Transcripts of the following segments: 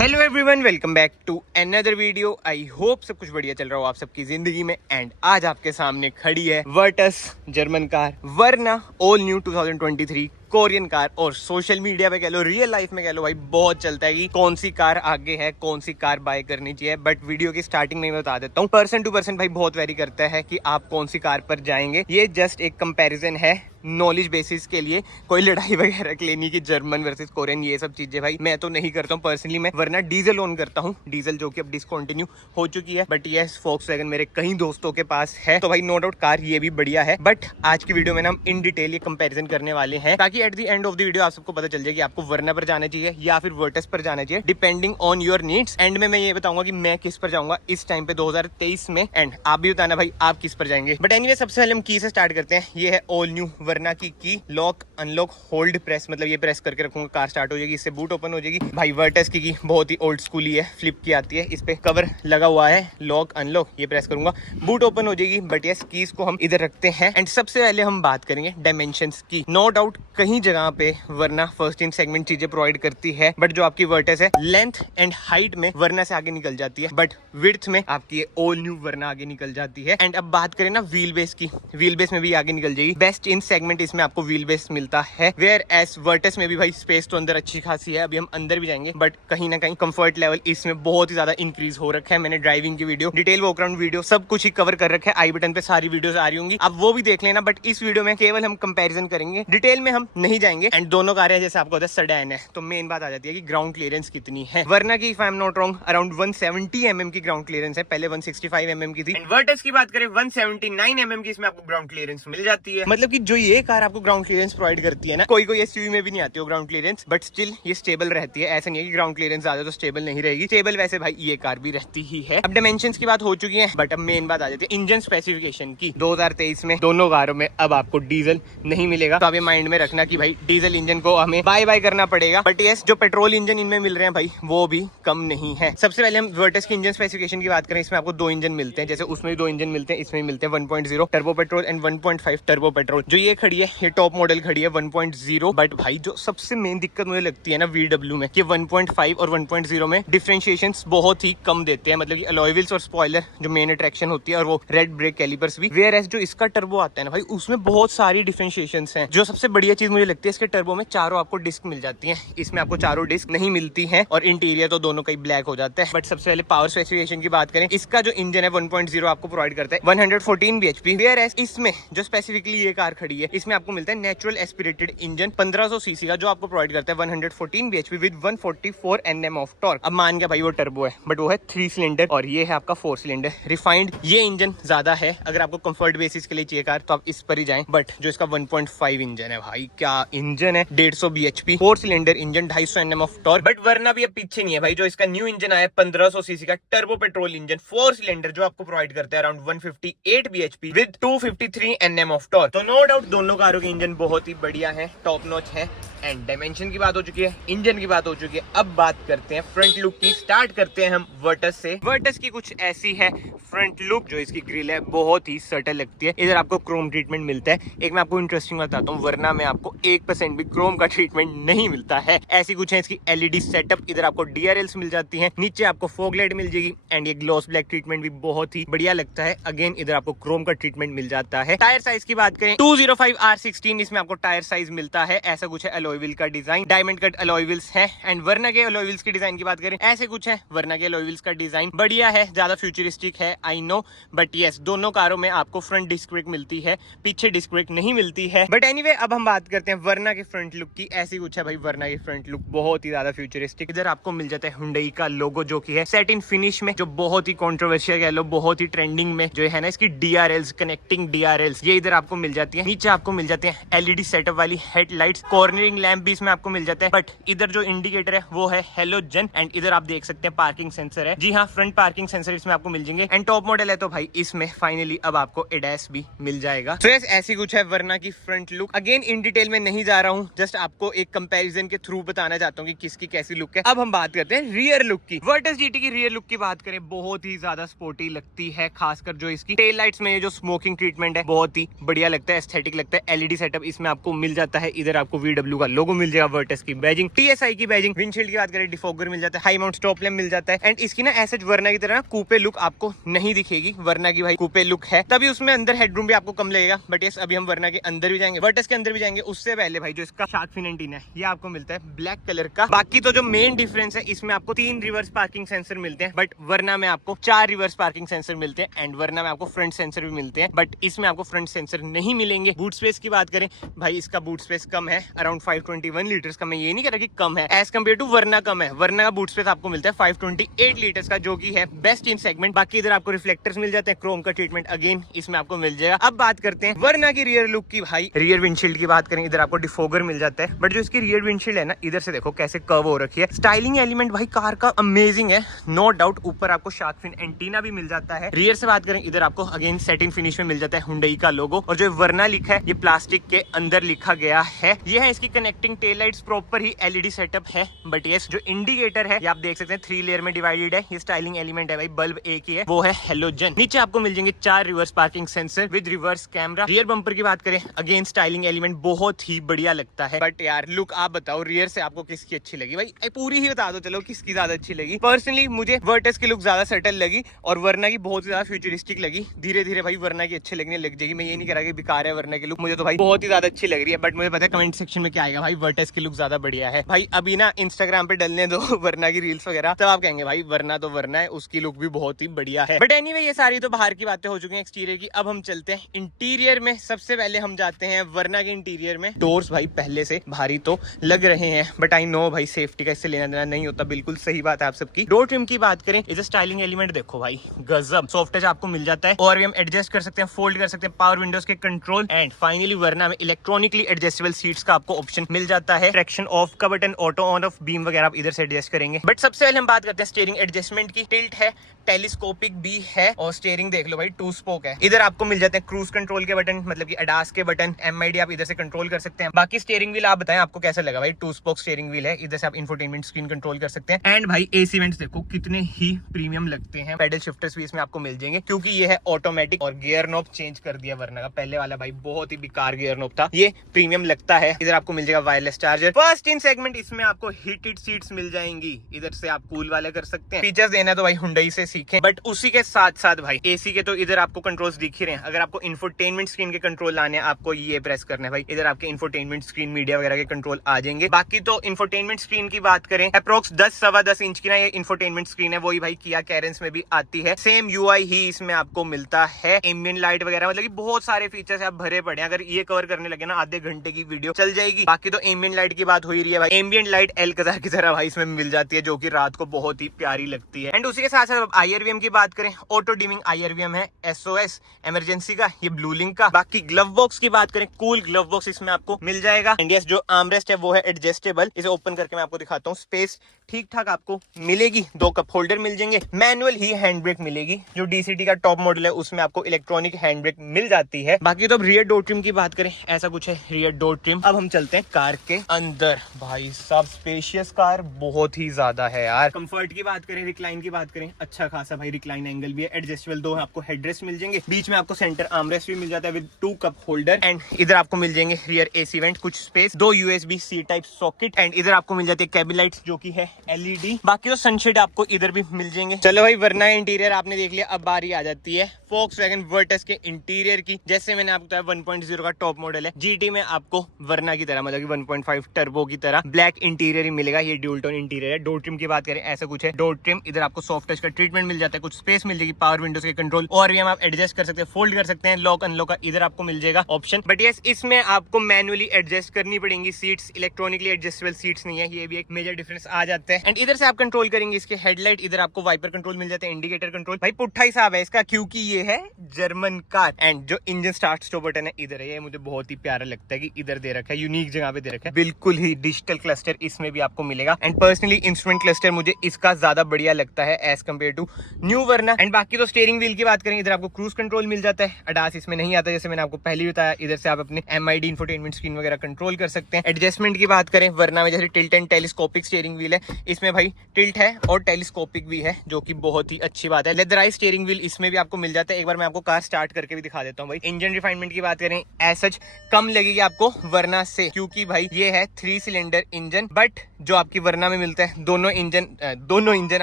Hello everyone, welcome back to another video. I hope सब कुछ बढ़िया चल रहा हो आप सबकी जिंदगी में। एंड आज आपके सामने खड़ी है वर्टस जर्मन कार, वरना ऑल न्यू 2023 कोरियन कार। और सोशल मीडिया पे कह लो, रियल लाइफ में कह लो भाई, बहुत चलता है कि कौन सी कार आगे है, कौन सी कार बाय करनी चाहिए। बट वीडियो की स्टार्टिंग में मैं बता देता हूँ, पर्सन टू पर्सन भाई बहुत वेरी करता है कि आप कौन सी कार पर जाएंगे। ये जस्ट एक कंपैरिजन है नॉलेज बेसिस के लिए, कोई लड़ाई वगैरह के लिए नहीं कि जर्मन वर्सेस कोरियन ये सब चीजें भाई मैं तो नहीं करता हूँ पर्सनली। मैं वरना डीजल ओन करता हूँ, डीजल जो कि अब डिसकंटिन्यू हो चुकी है। बट यस, फोक्सवैगन मेरे कई दोस्तों के पास है, तो भाई नो डाउट कार ये भी बढ़िया है। बट आज की वीडियो में हम इन डिटेल ये कंपेरिजन करने वाले हैं, ताकि at the end of the video आप सबको पता चल जाए कि आपको वरना पर जाना चाहिए या फिर वर्टस पर जाना चाहिए, depending on your needs. And में मैं ये बताऊंगा कि मैं किस पर जाऊंगा इस टाइम पे 2023 में। एंड आप भी बताना भाई आप किस पर जाएंगे। बट एनीवे, सबसे पहले हम की से स्टार्ट करते हैं। ये है ऑल न्यू वरना की लॉक अनलॉक होल्ड प्रेस, मतलब ये प्रेस करके रखूंगा कार स्टार्ट हो जाएगी, इससे बूट ओपन हो जाएगी। भाई वर्टस की बहुत ही ओल्ड स्कूल ही है, फ्लिप की आती है, इस पे कवर लगा हुआ है, लॉक अनलॉक, ये प्रेस करूंगा बूट ओपन हो जाएगी। बट यस, कीज को हम इधर रखते हैं। एंड सबसे पहले हम बात करेंगे डायमेंशंस की। नो डाउट कहीं जगह पे वरना फर्स्ट इन सेगमेंट चीजें प्रोवाइड करती है, बट जो आपकी वर्टस है लेंथ एंड हाइट में वरना से आगे निकल जाती है, बट विड्थ में आपकी ये ऑल न्यू वरना आगे निकल जाती है। एंड अब बात करें ना व्हील बेस की, व्हील बेस में भी आगे निकल जाएगी। बेस्ट इन सेगमेंट इसमें आपको व्हील बेस मिलता है, वेयर एस वर्टस में भी भाई स्पेस तो अंदर अच्छी खासी है, अभी हम अंदर भी जाएंगे। बट कहीं ना कहीं कंफर्ट लेवल इसमें बहुत ही ज्यादा इंक्रीज हो रखा है। मैंने ड्राइविंग की video, detail walk around video सब कुछ ही कवर कर रखा है, आई बटन पे सारी वीडियोस आ रही होंगी, अब वो भी देख लेना। बट इस वीडियो में केवल हम कंपैरिजन करेंगे, डिटेल में हम नहीं जाएंगे। एंड दोनों कारें जैसे आपको होता है सेडान है, तो मेन बात आ जाती है कि ग्राउंड क्लियरेंस कितनी है। वरना की if I am not wrong around 170 mm की ग्राउंड क्लियरेंस है, पहले 165 mm की थी। वर्टस की बात करें 179 mm की इसमें आपको ग्राउंड क्लियरेंस मिल जाती है। मतलब कि जो ये कार आपको ग्राउंड क्लियरेंस प्रोवाइड करती है ना, कोई एसयूवी में भी नहीं आती हो ग्राउंड क्लियरेंस, बट स्टिल ये स्टेबल रहती है। ऐसा नहीं है कि ग्राउंड क्लियरेंस ज्यादा तो स्टेबल नहीं रहेगी, स्टेबल वैसे भाई ये कार भी रहती ही है। अब डायमेंशंस की बात हो चुकी है, बट अब मेन बात आ जाती है इंजन स्पेसिफिकेशन की। 2023 में दोनों कारों में अब आपको डीजल नहीं मिलेगा, तो आप ये माइंड में रखना कि भाई डीजल इंजन को हमें बाय बाय करना पड़ेगा। बट यस, जो पेट्रोल इंजन इनमें मिल रहे हैं भाई वो भी कम नहीं है। सबसे पहले हम वर्टस की इंजन स्पेसिफिकेशन की बात करें, इसमें आपको 2 इंजन मिलते हैं, जैसे उसमें भी 2 इंजन मिलते हैं, इसमें मिलते हैं 1.0 turbo petrol and 1.5 turbo petrol. जो ये खड़ी है ये टॉप मॉडल खड़ी है 1.0। बट भाई जो सबसे मेन दिक्कत मुझे लगती है ना VW में, कि 1.5 और 1.0 में डिफरेंशिएशंस बहुत ही कम देते हैं, मतलब कि अलॉय व्हील्स और स्पॉइलर जो मेन अट्रैक्शन होती है, और वो रेड ब्रेक कैलिपर्स भी। वेयर एज जो इसका टर्बो आता है ना भाई, उसमें बहुत सारी डिफरेंशिएशंस हैं। जो सबसे बढ़िया चीज मुझे लगती है, इसके टर्बो में चारों आपको डिस्क मिल जाती है, इसमें आपको चारों डिस्क नहीं मिलती है, और इंटीरियर तो दोनों का ही ब्लैक हो जाता है। बट सबसे पहले पावर स्पेसिफिकेशन की बात करें, इसका जो इंजन है 1.0 आपको प्रोवाइड करता है 114 bhp। वेयर एज इसमें जो स्पेसिफिकली ये कार खड़ी है, इसमें आपको मिलता है नेचुरल एस्पिरेटेड इंजन 1500 सीसी का, जो आपको प्रोवाइड करता है 114 bhp with 144 Nm of torque. अब मान गया भाई वो टर्बो है, बट वो है 3 सिलेंडर और ये है आपका 4 सिलेंडर रिफाइंड। ये इंजन ज्यादा है, अगर आपको कंफर्ट बेसिस के लिए चाहिए कार तो आप इस पर ही जाएं। बट जो इसका 1.5 इंजन है भाई, क्या इंजन है, 150 bhp 4 cylinder engine, 250 Nm of torque. But वरना भी अब पीछे नहीं है भाई, जो इसका न्यू इंजन आया 1500 सीसी का टर्बो पेट्रोल इंजन 4 सिलेंडर, जो आपको प्रोवाइड करता है around 158 bhp with 253 Nm of torque. तो नो डाउट दोनों कारों के इंजन बहुत ही बढ़िया है, टॉप नॉच है। एंड डायमेंशन की बात हो चुकी है, इंजन की बात हो चुकी है, अब बात करते हैं फ्रंट लुक की। स्टार्ट करते हैं हम वर्टस से। वर्टस की कुछ ऐसी है फ्रंट लुक, जो इसकी ग्रिल है बहुत ही सटल लगती है। इधर आपको क्रोम ट्रीटमेंट मिलता है। एक मैं आपको इंटरेस्टिंग बताता हूँ, वरना में आपको 1% भी क्रोम का ट्रीटमेंट नहीं मिलता है। ऐसी कुछ है इसकी एलईडी सेटअप। इधर आपको DRLs मिल जाती है, नीचे आपको फॉग लाइट मिल जाएगी, एंड ये ग्लॉस ब्लैक ट्रीटमेंट भी बहुत ही बढ़िया लगता है। अगेन इधर आपको क्रोम का ट्रीटमेंट मिल जाता है। टायर साइज की बात करें 205R16 इसमें आपको टायर साइज मिलता है। ऐसा कुछ है अलॉय व्हील का design, diamond cut alloy wheels है। एंड वरना के अलॉय व्हील्स की डिजाइन की बात करें, ऐसे कुछ है। वरना के अलॉय व्हील्स का डिजाइन बढ़िया है, ज्यादा फ्यूचरिस्टिक है आई नो, बट यस दोनों कारों में आपको फ्रंट डिस्क ब्रेक मिलती है, पीछे डिस्क ब्रेक नहीं मिलती है। बट एनीवे, अब हम बात करते हैं वरना के फ्रंट लुक की। ऐसी कुछ है भाई, वरना की फ्रंट लुक बहुत ही ज्यादा फ्यूचरिस्टिक। इधर आपको मिल जाता है हुंडई का लोगो, जो की है सेट इन फिनिश में, जो बहुत ही कॉन्ट्रोवर्शियल कह लो, बहुत ही ट्रेंडिंग में जो है ना इसकी DRLs, कनेक्टिंग DRLs, ये इधर आपको मिल जाती है। नीचे आपको मिल जाते हैं LED सेटअप वाली हेडलाइट्स, कॉर्नरिंग लैंप भी इसमें आपको मिल जाता है। बट इधर जो इंडिकेटर है वो है हेलोजन। एंड इधर आप देख सकते हैं पार्किंग सेंसर है, जी हाँ फ्रंट पार्किंग सेंसर इसमें आपको मिल जाएंगे। एंड टॉप मॉडल है तो भाई इसमें फाइनली अब आपको ADAS भी मिल जाएगा। तो यस, ऐसी कुछ है वरना की front look. Again in detail में नहीं जा रहा हूँ, जस्ट आपको एक कंपैरिजन के थ्रू बताना चाहता हूँ कि किसकी कैसी लुक है। अब हम बात करते हैं रियर लुक की। वर्टस GT की रियर लुक की बात करें, बहुत ही ज्यादा स्पोर्टी लगती है, खासकर जो इसकी टेल लाइट्स में जो स्मोकिंग ट्रीटमेंट है बहुत ही बढ़िया लगता है, एस्थेटिक लगता है। LED सेटअप इसमें आपको मिल जाता है। इधर आपको VW का लोगो मिल जाएगा, वर्टस की बैजिंग, TSI की बैजिंग, विंडशील्ड की बात करें डिफॉगर मिल जाता है, हाई माउंट स्टॉप लैम्प मिल जाता है। एंड इसकी ना ऐसे वर्ना की तरह कूपे लुक आपको नहीं दिखेगी, वर्ना की भाई कूपे लुक है, तभी उसमें अंदर हेडरूम भी आपको कम लगेगा। बट यस, अभी हम वर्ना के अंदर भी जाएंगे, वर्टस के अंदर भी जाएंगे। उससे पहले भाई जो इसका शार्क फिन एंटीना है ये आपको मिलता है ब्लैक कलर का। बाकी तो जो मेन डिफरेंस है इसमें आपको 3 रिवर्स पार्किंग सेंसर मिलते हैं, बट वर्ना में आपको 4 रिवर्स पार्किंग सेंसर मिलते हैं। एंड वर्ना में आपको फ्रंट सेंसर भी मिलते हैं, बट इसमें आपको फ्रंट सेंसर नहीं मिलेंगे। बूट स्पेस की बात करें भाई, इसका बूट स्पेस कम है, अराउंड 521 लीटर्स का। मैं ये नहीं कह रहा कि कम है, एज कम्पेयर टू वर्ना कम है। वर्ना का बूट स्पेस आपको मिलता है 528 लीटर्स का, जो कि है बेस्ट इन सेगमेंट। बाकी इधर आपको रिफ्लेक्टर्स मिल जाते हैं, क्रोम का ट्रीटमेंट अगेन इसमें आपको मिल जाएगा। अब बात करते हैं वर्ना की रियर लुक की। भाई रियर विंडशील्ड की बात करें, इधर आपको डिफोगर मिल जाता है, बट जो इसकी रियर विंडशील्ड है ना, इधर से देखो कैसे कर्व हो रखी है। स्टाइलिंग एलिमेंट भाई कार का अमेजिंग है, नो डाउट। ऊपर आपको शार्क फिन एंटीना भी मिल जाता है। रियर से बात करें, इधर आपको अगेन सेटिन फिनिश में मिल जाता है हुंडई का लोगो, और जो वर्ना लिखा है ये प्लास्टिक के अंदर लिखा गया है। ये है इसकी कनेक्टिंग टेल लाइट्स, प्रॉपर ही LED सेटअप है। बट यस, जो इंडिकेटर है ये आप देख सकते हैं 3 लेयर में डिवाइडेड है। ये स्टाइलिंग एलिमेंट है भाई, बल्ब एक ही है, वो है हेलोजन। नीचे आपको मिल जाएंगे 4 reverse parking sensor with reverse camera. Rear bumper की बात करें, अगेन स्टाइलिंग एलिमेंट बहुत ही बढ़िया लगता है। बट यार लुक आप बताओ, रियर से आपको किसकी अच्छी लगी भाई? पूरी ही बता दो चलो, किसकी ज्यादा अच्छी लगी? पर्सनली मुझे वर्टस की लुक ज्यादा सटल लगी और वर्ना की बहुत ज्यादा फ्यूचरिस्टिक लगी। धीरे धीरे भाई वर्ना की अच्छी लगने लग जाएगी। मैं ये नहीं कह रहा कि बेकार है वर्ना की लुक, मुझे तो भाई बहुत ही ज्यादा अच्छी लग रही है। बट मुझे पता है कमेंट सेक्शन में क्या आएगा, भाई वर्टस की लुक ज्यादा बढ़िया है। भाई अभी ना इंस्टाग्राम पे डलने दो वर्ना की रील्स वगैरह, तब आप कहेंगे भाई वर्ना तो वर्ना है, उसकी लुक भी बहुत ही बढ़िया है। बट एनीवे, ये सारी तो बाहर की बातें हो चुकी हैं एक्सटीरियर की। अब हम चलते हैं इंटीरियर में। सबसे पहले हम जाते हैं वर्ना के इंटीरियर में। डोर्स भाई पहले से भारी तो लग रहे हैं, बट आई नो भाई सेफ्टी का इससे लेना देना नहीं होता, बिल्कुल सही बात है आप सबकी। डोर ट्रिम की बात करें, इसे स्टाइलिंग एलिमेंट देखो भाई, गजब। सॉफ्ट टच आपको मिल जाता है, और भी हम एडजस्ट कर सकते हैं, फोल्ड कर सकते हैं, पावर विंडोज के कंट्रोल। एंड फाइनली वर्ना में इलेक्ट्रॉनिकली एडजस्टेबल सीट्स का आपको ऑप्शन मिल जाता है। ट्रैक्शन ऑफ का button, auto on off, beam वगैरह आप इधर से एडजस्ट करेंगे। बट सबसे पहले हम बात करते हैं स्टीयरिंग एडजस्टमेंट की। टिल्ट है, टेलीस्कोपिक भी है, और स्टीयरिंग देख लो भाई 2 स्पोक है। इधर आपको मिल जाते हैं क्रूज कंट्रोल के बटन, मतलब कि अडास के बटन, MID आप इधर से कंट्रोल कर सकते हैं। बाकी स्टीयरिंग व्हील आप बताएं आपको कैसा लगा भाई? 2 स्पोक स्टीयरिंग व्हील है, इधर से आप इंफोटेनमेंट स्क्रीन कंट्रोल कर सकते हैं। एंड भाई AC वेंट्स देखो कितने ही प्रीमियम लगते हैं। पेडल शिफ्टर्स भी इसमें आपको मिल जाएंगे, क्योंकि ये है ऑटोमेटिक। और गियर नॉब चेंज कर दिया वरना का, पहले वाला भाई बहुत ही बेकार गियर नॉब था, ये प्रीमियम लगता है। इधर आपको मिल जाएगा wireless charger. First in segment इसमें आपको हीटेड सीट्स मिल जाएंगी, इधर से आप कूल वाले कर सकते हैं। फीचर्स देना है तो भाई हुंडई से सीखें। बट उसी के साथ साथ भाई AC के तो इधर आपको कंट्रोल्स दिख ही रहे हैं। अगर आपको इंफोटेनमेंट स्क्रीन के कंट्रोल लाने हैं, आपको ये प्रेस करना है भाई, इधर आपके इंफोटेनमेंट स्क्रीन, मीडिया वगैरह के कंट्रोल आ जाएंगे। बाकी तो इंफोटेनमेंट स्क्रीन की बात करें, अप्रोक्स 10-10.25 इंच की ना ये इंफोटेनमेंट स्क्रीन है, वही भाई किया कैरेंस में भी आती है। सेम UI ही इसमें आपको मिलता है। एम्बिएंट लाइट वगैरह, मतलब कि बहुत सारे फीचर्स आप भरे पड़े हैं। अगर ये कवर करने लगे ना, आधे घंटे की वीडियो चल जाएगी। बाकी तो एम्बिएंट लाइट की बात हो ही रही है भाई, एम्बिएंट लाइट एल्काजार की तरह भाई इसमें मिल जाती है, जो कि रात को बहुत ही प्यारी लगती है। एंड उसी के साथ साथ IRVM की बात करें, ऑटो डिमिंग IRVM है, SOS इमरजेंसी का, ये ब्लू लिंक का। बाकी ग्लव बॉक्स की बात करें, कूल ग्लव बॉक्स इसमें आपको मिल जाएगा। एंड यस, जो आर्मरेस्ट है वो है एडजस्टेबल। इसे ओपन करके मैं आपको दिखाता हूँ, स्पेस ठीक ठाक आपको मिलेगी। 2 कप होल्डर मिल जाएंगे, मैनुअल ही हैंड ब्रेक मिलेगी। जो DCT का टॉप मॉडल है उसमें आपको इलेक्ट्रॉनिक हैंड ब्रेक मिल जाती है। बाकी तो अब रियर डोर ट्रिम की बात करें, ऐसा कुछ है रियर डोर ट्रिम। अब हम चलते हैं कार के अंदर। भाई साहब स्पेशियस कार बहुत ही ज्यादा है यार। कंफर्ट की बात करें, रिक्लाइन की बात करें, अच्छा खासा भाई रिक्लाइन एंगल भी है। एडजस्टेबल 2 आपको हेडरेस्ट मिल जाएंगे, बीच में आपको सेंटर आर्मरेस्ट भी मिल जाता है विद 2 कप होल्डर। एंड इधर आपको मिल जाएंगे रियर AC वेंट, कुछ space, 2 USB-C type socket. And इधर आपको मिल जाती है कैबिन लाइट्स, जो की है LED। बाकी तो सनशेड आपको इधर भी मिल जाएंगे। चलो भाई वर्ना इंटीरियर आपने देख लिया, अब बारी आ जाती है Volkswagen वर्टस के इंटीरियर की। जैसे मैंने आपको बताया 1.0 का टॉप मॉडल है, GT में आपको वर्ना की तरह, मतलब कि 1.5 टर्बो की तरह ब्लैक इंटीरियर ही मिलेगा। ये ड्यूल टोन इंटीरियर है। डोर ट्रिम की बात करें, ऐसा कुछ है डोर ट्रिम। इधर आपको सॉफ्ट टच का ट्रीटमेंट मिल जाता है, कुछ स्पेस मिल जाएगी, पावर विंडोज के कंट्रोल, और भी हम आप एडजस्ट कर सकते हैं, फोल्ड कर सकते हैं, लॉक अनलॉक का इधर आपको मिल जाएगा ऑप्शन। बट यस, इसमें आपको मैनुअली एडजस्ट करनी पड़ेंगी सीट्स, इलेक्ट्रॉनिकली एडजस्टेबल सीट्स नहीं है, ये भी एक मेजर डिफरेंस आ जाता है। एंड इधर से आप कंट्रोल करेंगे इसके हेडलाइट, इधर आपको वाइपर कंट्रोल मिल जाता है, इंडिकेटर कंट्रोल। भाई पुट्ठा हिसाब है इसका, क्योंकि ये है जर्मन कार। एंड जो इंजन स्टार्ट स्टॉप बटन है इधर है, ये मुझे बहुत ही प्यारा लगता है कि इधर दे रखा है, यूनिक जगह पे दे रखा है। बिल्कुल ही डिजिटल क्लस्टर इसमें भी आपको मिलेगा। एंड पर्सनली इंस्ट्रूमेंट क्लस्टर मुझे इसका ज्यादा बढ़िया लगता है as compare to new Verna. And बाकी तो स्टीयरिंग व्हील की बात करें, इधर आपको क्रूज कंट्रोल मिल जाता है, अडास इसमें नहीं आता जैसे मैंने आपको पहले बताया। इधर से आप अपने MID इंफोटेनमेंट स्क्रीन वगैरह कंट्रोल कर सकते हैं। एडजस्टमेंट की बात करें, वर्ना में जैसे tilt and telescopic steering wheel है, इसमें भाई टिल्ट है और टेलीस्कोपिक भी है, जो कि बहुत ही अच्छी बात है। लेदराइज स्टीयरिंग व्हील इसमें भी आपको मिल जाता है। एक बार मैं आपको कार स्टार्ट करके भी दिखा देता हूँ भाई। इंजन रिफाइनमेंट की बात करें, एज सच कम लगेगी आपको वरना से, क्योंकि भाई ये है 3 सिलेंडर इंजन, बट जो आपकी वरना में मिलता है दोनों इंजन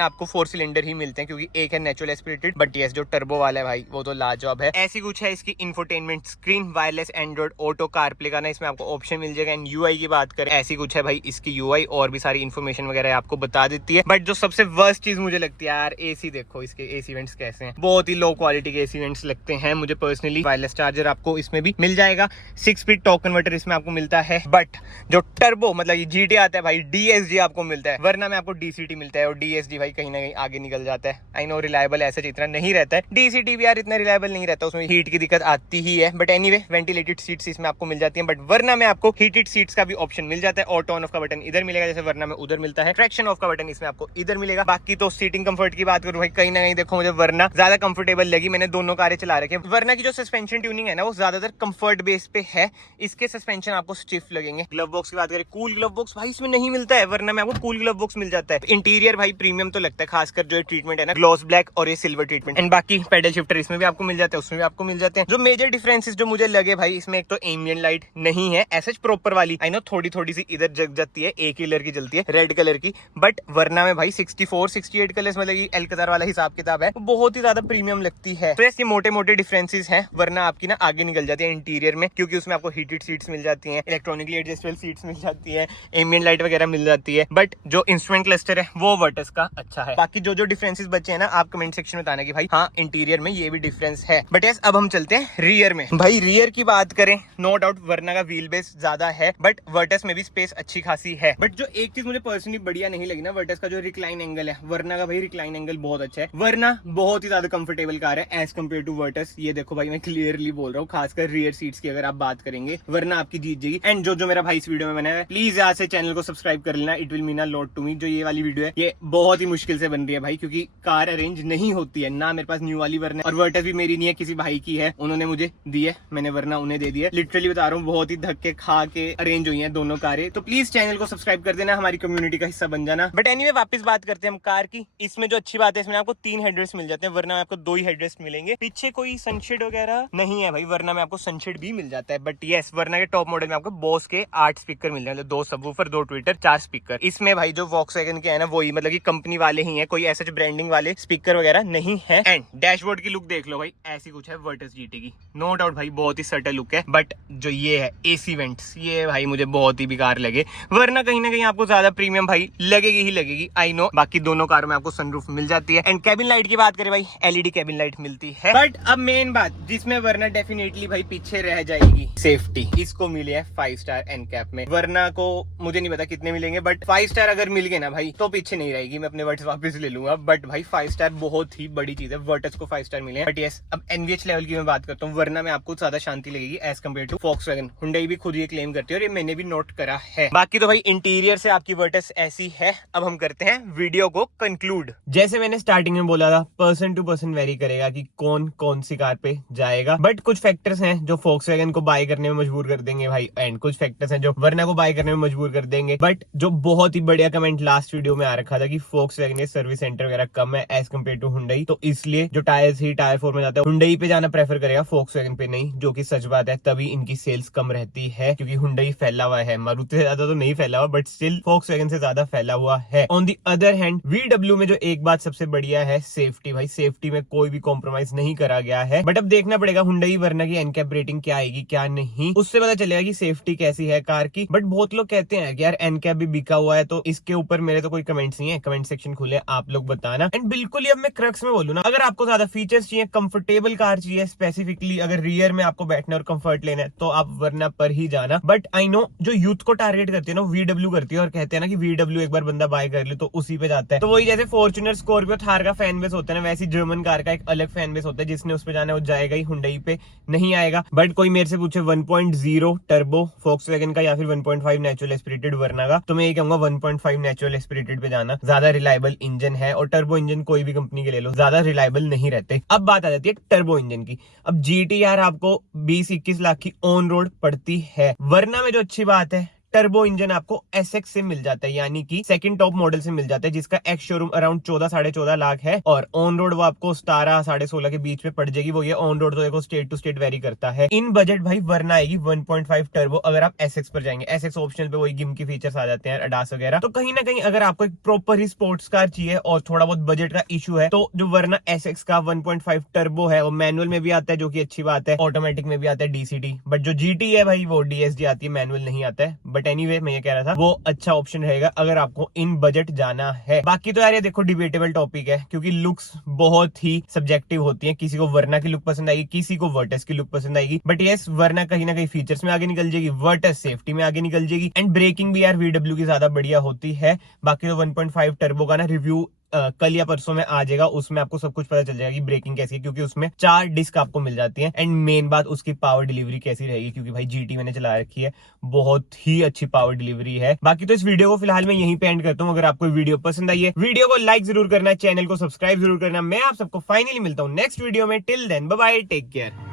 आपको 4 सिलेंडर ही मिलते हैं, क्योंकि एक है नेचुरल एस्पिरेटेड, बट यस जो टर्बो वाला है भाई वो तो लाजवाब है। ऐसी कुछ है इसकी infotainment screen, wireless Android auto CarPlay का ना इसमें आपको ऑप्शन मिल जाएगा। एंड यूआई की बात करें, ऐसी कुछ है भाई इसकी यूआई, और भी सारी इन्फॉर्मेशन वगैरह आपको बता देती है। बट जो सबसे वर्स्ट चीज मुझे लगती है यार, एसी देखो, इसके एसी वेंट्स कैसे हैं, बहुत ही लो क्वालिटी के एसी वेंट्स लगते हैं मुझे पर्सनली। वायरलेस चार्जर आपको इसमें भी मिल जाएगा, 6 स्पीड टॉर्क कन्वर्टर इसमें आपको मिलता है, बट जो टर्बो मतलब ये जीटी आता है भाई, डीएसजी आपको मिलता है, वरना में आपको डीसीटी मिलता है। और डीएसजी भाई कहीं ना कहीं आगे निकल जाता है। आई नो रिलायबल ऐसा इतना नहीं रहता है, डीसीटी भी यार इतना रिलायबल नहीं रहता, उसमें हीट की दिक्कत आती ही है। बट एनीवे वेंटिलेटेड सीट्स इसमें आपको मिल जाती हैं, बट वरना में आपको हीटेड सीट्स का भी ऑप्शन मिल जाता है। ऑटो ऑन ऑफ का बटन इधर मिलेगा, जैसे वरना में उधर मिलता है। ट्रैक्शन ऑफ का बटन इसमें आपको इधर मिलेगा। बाकी तो सीटिंग कंफर्ट की बात करूं भाई, कहीं ना कहीं देखो मुझे वरना ज्यादा कंफर्टेबल लगी। मैंने दोनों कारें चला रखे, वरना की जो सस्पेंशन ट्यूनिंग है ना वो ज्यादातर कंफर्ट बेस पे है, इसके सस्पेंशन आपको स्टिफ लगेंगे। ग्लव बॉक्स की बात करें, कूल ग्लव बॉक्स भाई इसमें नहीं मिलता है, वरना में आपको कूल ग्लव बॉक्स मिल जाता है। इंटीरियर भाई प्रीमियम तो लगता है, खासकर जो ट्रीटमेंट है ना ग्लॉस ब्लैक और ये सिल्वर ट्रीटमेंट। एंड बाकी पेडल शिफ्टर इसमें भी आपको मिल जाते हैं, उसमें भी आपको मिल जाते हैं। जो मेजर डिफरेंसेस जो मुझे लगे भाई, इसमें एक तो एम्बिएंट लाइट नहीं है ऐसे प्रॉपर वाली, आई नो थोड़ी सी इधर जग जाती है, एक कलर की जलती है रेड कलर की, बट वरना में भाई 64 68 कलर्स मतलब एल्कजार वाला हिसाब किताब है, बहुत ही ज्यादा प्रीमियम लगती है। तो ये मोटे मोटे डिफरेंसेस हैं, वरना आपकी ना आगे निकल जाती है इंटीरियर में, क्योंकि उसमें आपको हीटेड सीट्स मिल जाती हैं, इलेक्ट्रॉनिकली एडजस्टेबल सीट्स मिल जाती है, एम्बिएंट लाइट वगैरह मिल जाती है। बट जो इंस्ट्रूमेंट क्लस्टर है वो वर्टस का अच्छा है। बाकी जो डिफरेंसेस बचे हैं ना, आप कमेंट सेक्शन में बताना कि भाई हाँ इंटीरियर में ये भी डिफरेंस है। बट यस अब हम चलते हैं रियर में। भाई रियर की बात करें, नो डाउट वरना का व्हील बेस ज्यादा है, बट वर्टस में भी स्पेस अच्छी खासी है। बट जो एक चीज मुझे पर्सनली बढ़िया नहीं लगी ना, वर्टस का जो रिक्लाइन एंगल है, वरना का भाई रिक्लाइन एंगल बहुत अच्छा है। वरना बहुत ही ज्यादा कंफर्टेबल कार है एज कम्पेयर टू वर्टस। ये देखो भाई मैं क्लियरली बोल रहा हूँ, खासकर रियर सीट्स की अगर आप बात करेंगे, वरना आपकी जीत जाएगी। एंड जो मेरा भाई इस वीडियो में बनाया है, प्लीज यहाँ से चैनल को सब्सक्राइब कर लेना, it will mean a lot to me. जो ये वाली वीडियो है ये बहुत ही मुश्किल से बन रही है भाई, क्योंकि कार अरेंज नहीं होती है ना, मेरे पास न्यू वाली वरना, और वर्टस भी मेरी नहीं है, किसी भाई की है, उन्होंने मुझे दी है, मैंने वरना उन्हें दे दी है। लिटरली बता रहा हूँ, बहुत ही धक्के खा के अरेंज हुई है दोनों कारें। तो प्लीज चैनल को सब्सक्राइब कर देना, हमारी कम्युनिटी का हिस्सा बन जाना। बट एनीवे वापस बात करते हैं हम कार की। इसमें जो अच्छी बात है, इसमें आपको 3 हेडरेस्ट मिल जाते हैं, वरना में आपको 2 ही हेडरेस्ट मिलेंगे। पीछे कोई सनशेड वगैरह नहीं है भाई, वरना में आपको सनशेड भी मिल जाता है। बट यस वरना के टॉप मॉडल में आपको बोस के 8 स्पीकर मिल जाते हैं, 2 सबवूफर 2 ट्विटर 4 स्पीकर। इसमें भाई जो वॉक्सवैगन के है ना वही मतलब की कंपनी वाले ही है, कोई ऐसे ब्रांडिंग वाले स्पीकर वगैरह नहीं है। एंड डैशबोर्ड की लुक देख लो भाई, ऐसी कुछ है वर्टस जीटी की, नो डाउट भाई बहुत ही सटल लुक है। बट जो ये है एसी वेंट्स, ये भाई मुझे बहुत ही बेकार लगे, वरना कहीं ना कहीं आपको ज्यादा प्रीमियम भाई लगेगी ही लगेगी, आई नो। बाकी दोनों कारों में आपको सनरूफ मिल जाती है। एंड कैबिन लाइट की बात करें भाई, एलईडी कैबिन लाइट मिलती है। बट अब मेन बात जिसमें वरना डेफिनेटली भाई पीछे रह जाएगी, सेफ्टी। इसको मिले है 5 स्टार एनकैप में, वरना को मुझे नहीं पता कितने मिलेंगे, बट 5 स्टार अगर मिल गए ना भाई तो पीछे नहीं रहेगी, मैं अपने वर्ड्स वापस ले लूंगा। बट भाई 5 स्टार बहुत ही बड़ी चीज है, वर्टस को 5 स्टार मिले हैं। बट यस अब एनवीएच लेवल की मैं बात करता हूँ, वरना में आपको ज्यादा शांति लगेगी as compare to Volkswagen. Hyundai भी खुद ये क्लेम करती है और ये मैंने भी नोट करा है। बाकी तो भाई इंटीरियर से आपकी वर्टस ऐसी है। अब हम करते हैं वीडियो को कंक्लूड। जैसे मैंने स्टार्टिंग में बोला था, पर्सन टू पर्सन वेरी करेगा कि कौन सी कार पे जाएगा, बट कुछ फैक्टर्स हैं जो वॉक्सवैगन को बाय करने में मजबूर कर देंगे भाई, एंड कुछ फैक्टर्स हैं जो वरना को बाय करने में मजबूर कर देंगे। बट जो बहुत ही बढ़िया कमेंट लास्ट वीडियो में आ रखा था कि वॉक्सवैगन के सर्विस सेंटर वगैरह कम है एज कम्पेयर टू हुंडई, तो इसलिए जो टायर 3 टायर 4 में जाता है हुंडई पे जाना प्रेफर करेगा, वॉक्सवैगन पे नहीं, जो कि सच बात है। तभी इनकी सेल्स कम रहती है, क्योंकि हुंडई फैला हुआ है, मारुति से ज्यादा तो नहीं फैला हुआ, बट स्टिल वॉक्सवैगन से ज्यादा फैला हुआ है। On the other hand VW में जो एक बात सबसे बढ़िया है, सेफ्टी। भाई सेफ्टी में कोई भी कॉम्प्रोमाइज नहीं करा गया है। बट अब देखना पड़ेगा हुंडई वरना की एनकैप रेटिंग क्या आएगी क्या नहीं, उससे पता चलेगा कि सेफ्टी कैसी है कार की। बट बहुत लोग कहते हैं कि यार एनकैप भी बिका हुआ है, तो इसके ऊपर मेरे तो कोई कमेंट्स नहीं है, कमेंट सेक्शन खुले, आप लोग बताना। एंड बिल्कुल ही अब मैं क्रक्स में बोलूं ना, अगर आपको ज्यादा फीचर्स चाहिए, कंफर्टेबल कार चाहिए, स्पेसिफिकली अगर रियर में आपको बैठना और कंफर्ट लेना है, तो आप वरना पर ही जाना। बट आई नो जो यूथ को टारगेट करती है ना, VW करती है, और कहते हैं ना कि VW एक बार बंदा बाय कर ले तो उसी पे जाता है। तो वही जैसे फॉर्च्यूनर स्कॉर्पियो थार का फैन बेस होता है ना, वैसे जर्मन कार का एक अलग फैन बेस होता है, जिसने उस पे जाना है वो जाएगा ही, हुंडई पे नहीं आएगा। बट कोई मेरे से पूछे 1.0 टर्बो वॉक्सवैगन का या फिर 1.5 नेचुरल एस्पिरेटेड वरना का, तो मैं ये कहूंगा 1.5 नेचुरल एस्पिरेटेड पे जाना, ज्यादा रिलायबल इंजन है। और टर्बो इंजन कोई भी कंपनी के ले लो, ज्यादा रिलायबल नहीं रहते। अब बात आ जाती है टर्बो इंजन की। अब GT यार आपको 20-21 लाख की ऑन रोड पड़ती है, वरना में जो अच्छी बात है टर्बो इंजन आपको SX से मिल जाता है, यानी कि सेकंड टॉप मॉडल से मिल जाता है, जिसका एक्स शोरूम अराउंड 14-14.5 लाख है और ऑन रोड वो आपको 17-16.5 के बीच में पड़ जाएगी। वो ये ऑन रोड तो देखो स्टेट टू स्टेट वेरी करता है। इन बजट भाई वरना आएगी 1.5 टर्बो अगर आप SX पर जाएंगे। SX ऑप्शनल पे वही गिम की फीचर्स आ जाते हैं, अडास वगैरह। तो कहीं ना कहीं अगर आपको एक प्रॉपर ही स्पोर्ट्स कार चाहिए और थोड़ा बहुत बजट का इशू है तो जो वरना SX का 1.5 टर्बो है वो मैनुअल में भी आता है, जो कि अच्छी बात है, ऑटोमेटिक में भी आता है DCT, बट जो GT है भाई वो DSG आती है, मैनुअल नहीं आता है। बट एनीवे मैं ये कह रहा था वो अच्छा ऑप्शन रहेगा अगर आपको इन बजट जाना है। बाकी तो यार ये देखो डिबेटेबल टॉपिक है, क्योंकि लुक्स बहुत ही सब्जेक्टिव होती है। किसी को वरना की लुक पसंद आएगी, किसी को वर्टस की लुक पसंद आएगी, बट यस वरना कहीं ना कहीं फीचर्स में आगे निकल जाएगी, वर्टस सेफ्टी में आगे निकल जाएगी, एंड ब्रेकिंग भी यार VW की ज्यादा बढ़िया होती है। बाकी तो 1.5 टर्बो का ना रिव्यू कल या परसों में आ जाएगा, उसमें आपको सब कुछ पता चल जाएगी ब्रेकिंग कैसी है, क्योंकि उसमें 4 डिस्क आपको मिल जाती है। एंड मेन बात उसकी पावर डिलीवरी कैसी रहेगी, क्योंकि भाई GT मैंने चला रखी है, बहुत ही अच्छी पावर डिलीवरी है। बाकी तो इस वीडियो को फिलहाल मैं यहीं पे एंड करता हूँ। अगर आपको वीडियो पसंद आई है, वीडियो को लाइक जरूर करना, चैनल को सब्सक्राइब जरूर करना। मैं आप सबको फाइनली मिलता हूँ नेक्स्ट वीडियो में। Till then bye bye, take care.